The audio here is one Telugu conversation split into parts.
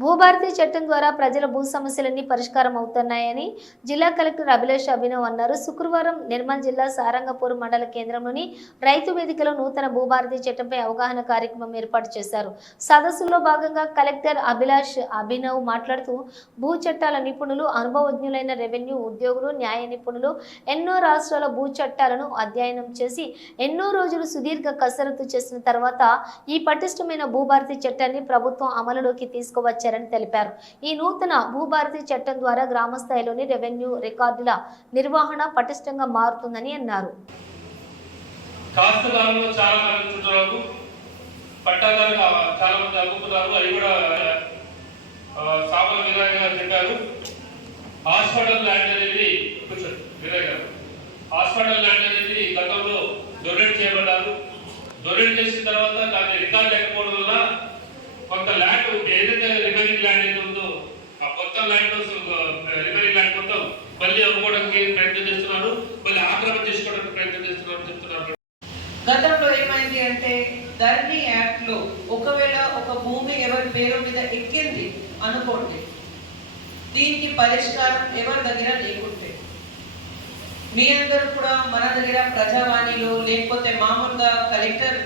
భూభారతి చట్టం ద్వారా ప్రజల భూ సమస్యలన్నీ పరిష్కారం అవుతున్నాయని జిల్లా కలెక్టర్ అభిలాష్ అభినవ్ అన్నారు. శుక్రవారం నిర్మల్ జిల్లా సారంగపూర్ మండల కేంద్రంలోని రైతు వేదికలో నూతన భూభారతి చట్టంపై అవగాహన కార్యక్రమం ఏర్పాటు చేశారు. సదస్సులో భాగంగా కలెక్టర్ అభిలాష్ అభినవ్ మాట్లాడుతూ భూ చట్టాల నిపుణులు అనుభవజ్ఞులైన రెవెన్యూ ఉద్యోగులు న్యాయ నిపుణులు ఎన్నో రాష్ట్రాల భూ చట్టాలను అధ్యయనం చేసి ఎన్నో రోజులు సుదీర్ఘ కసరత్తు చేసిన తర్వాత ఈ పటిష్టమైన భూభారతి చట్టాన్ని ప్రభుత్వం అమలులోకి చరణ్ తెలిపారు. ఈ నూతన భూభారతి చట్టం ద్వారా గ్రామ స్థాయిలోని రెవెన్యూ రికార్డుల నిర్వహణ పటిష్టంగా మారుతుందని అన్నారు. హాస్పిటల్ ల్యాండ్ అనేది హాస్పిటల్ ల్యాండ్ అనేది గతంలో డొనేట్ చేయబడ్డారు. డొనేట్ చేసిన తర్వాత దాన్ని రికార్డ్ లేకపోవడం వల్ల కొంత ల్యాండ్ ఏదైతే ల్యాండ్ అయితే ఉందో ఆ కొత్త ల్యాండ్ రివరీ ల్యాండ్ మొత్తం మళ్ళీ అమ్ముకోవడానికి ప్రయత్నం చేస్తున్నారు. మళ్ళీ ఆక్రమణ చేసుకోవడానికి ప్రయత్నం చేస్తున్నారు చెప్తున్నారు. గతంలో ఏమైంది అంటే ధరణి యాక్ట్లో ఒకవేళ ఒక భూమి ఎవరి పేరు మీద ఎక్కింది అనుకోండి దీనికి పరిష్కారం ఎవరి దగ్గర లేకుంటే? మీ అందరూ కూడా మన దగ్గర ప్రజావాణిలో లేకపోతే మామూలుగా కలెక్టర్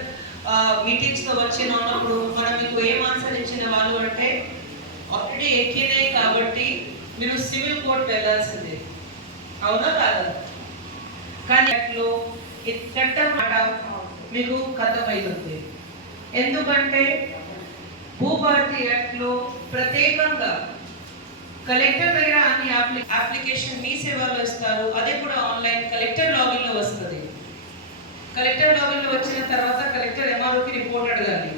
మీటింగ్స్లో వచ్చిన ఉన్నప్పుడు మనం మీకు ఏం ఆన్సర్ ఇచ్చిన వాళ్ళు అంటే ఆల్రెడీ ఎక్కినాయి కాబట్టి మీరు సివిల్ కోర్ట్ వెళ్ళాల్సిందే. అవునా కాదా? కానీ అట్లో ఈ చట్టం మాట మీకు కథమైంది ఎందుకంటే భూభారతి యాక్ట్లో ప్రత్యేకంగా కలెక్టర్ దగ్గర అన్ని అప్లికేషన్ మీ సేవలో ఇస్తారు. అదే కూడా ఆన్లైన్ కలెక్టర్ లాగిన్లో వస్తుంది. కలెక్టర్ లాగిన్లో వచ్చిన తర్వాత కలెక్టర్ ఎంఆర్ఓకి రిపోర్ట్ అడగాలి.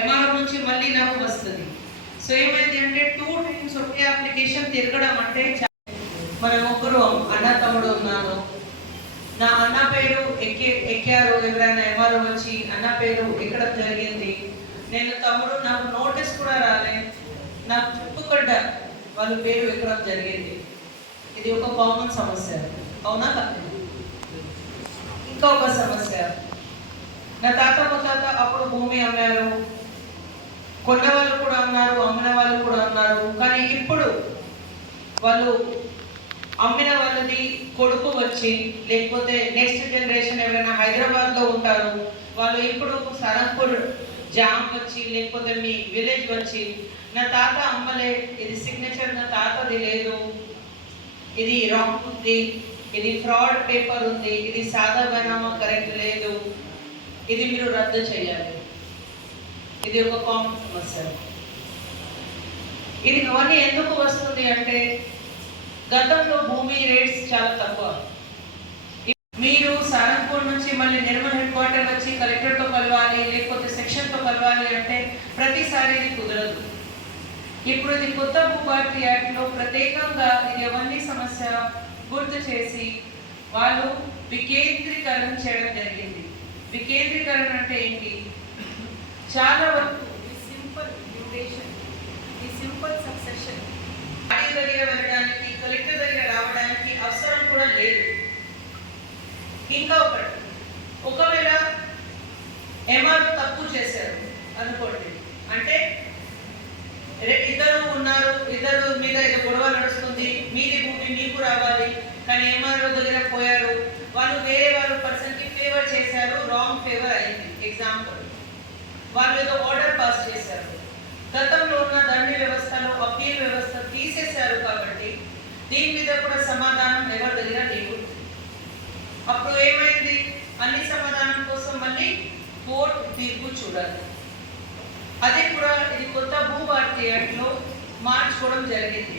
ఎంఆర్ఓ నుంచి మళ్ళీ నాకు వస్తుంది. సో ఏమైంది అంటే టూ టైమ్స్ ఒకే అప్లికేషన్ తిరగడం అంటే మనం ఒకరు అన్న తమ్ముడు ఉన్నాను నా అన్న పేరు ఎక్కే ఎక్కారు ఎవరైనా ఎవరు వచ్చి అన్న పేరు ఎక్కడ జరిగింది. నేను తమ్ముడు నాకు నోటీస్ కూడా రాలే. నాకు చుట్టుపడ్డ వాళ్ళ పేరు ఎక్కడ జరిగింది. ఇది ఒక కామన్ సమస్య. అవునా కాదు ఇంకా ఒక సమస్య. నా తాత ముత్తాత అప్పుడు భూమి అమ్మారు. కొన్న వాళ్ళు కూడా ఉన్నారు అమ్మిన వాళ్ళు కూడా ఉన్నారు కానీ ఇప్పుడు వాళ్ళు అమ్మిన వాళ్ళది కొడుకు వచ్చి లేకపోతే నెక్స్ట్ జనరేషన్ ఎవరైనా హైదరాబాద్లో ఉంటారు వాళ్ళు ఇప్పుడు సరంపూర్ జామ్ వచ్చి లేకపోతే మీ విలేజ్ వచ్చి నా తాత అమ్మలే ఇది సిగ్నేచర్ నా తాతది లేదు. ఇది రాంగ్ ఉంది. ఇది ఫ్రాడ్ పేపర్ ఉంది. ఇది సాదా బనామా కరెక్ట్ లేదు. ఇది మీరు రద్దు చేయాలి. ఇది ఒక కామన్ సమస్య. ఇది అవన్నీ ఎందుకు వస్తుంది అంటే గతంలో భూమి రేట్స్ చాలా తక్కువ. మీరు సారంపూర్ నుంచి మళ్ళీ నిర్మల్ హెడ్ క్వార్టర్ వచ్చి కలెక్టర్తో కలవాలి లేకపోతే సెక్షన్తో కలవాలి అంటే ప్రతిసారి ఇది కుదరదు. ఇప్పుడు ఇది కొత్త భూభారతి యాక్ట్లో ప్రత్యేకంగా ఇది అవన్నీ సమస్య గుర్తు చేసి వాళ్ళు వికేంద్రీకరణ చేయడం జరిగింది. వికేంద్రీకరణ అంటే ఏంటి? చాలా వరకు సింపుల్ డ్యూరేషన్ ఈ సింపుల్ సక్సెషన్. ఆడియో దగ్గర వెళ్ళడానికి కలెక్టర్ దగ్గర రావడానికి అవసరం కూడా లేదు. ఇంకా ఒకటి ఒకవేళ ఎంఆర్ తప్పు చేశారు అనుకోండి అంటే ఇద్దరు ఉన్నారు ఇద్దరు మీద ఏదో గొడవ నడుస్తుంది మీది భూమి మీకు రావాలి కానీ ఎంఆర్ దగ్గర పోయారు వాళ్ళు వేరే వాళ్ళు పర్సన్కి ఫేవర్ చేశారు రాంగ్ ఫేవర్ అయింది. ఎగ్జాంపుల్ వారి మీద ఆర్డర్ పాస్ చేశారు. గతంలో ఉన్న దండి వ్యవస్థలో అప్పీల్ వ్యవస్థ తీసేశారు కాబట్టి దీని మీద కూడా సమాధానం ఎవరి దగ్గర లేదు అప్పుడు ఏమైంది? అన్ని సమాధానం కోసం మళ్ళీ కోర్టు తీర్పు చూడాలి. అది కూడా ఇది కొత్త భూ యాక్ట్లో మార్చుకోవడం జరిగింది.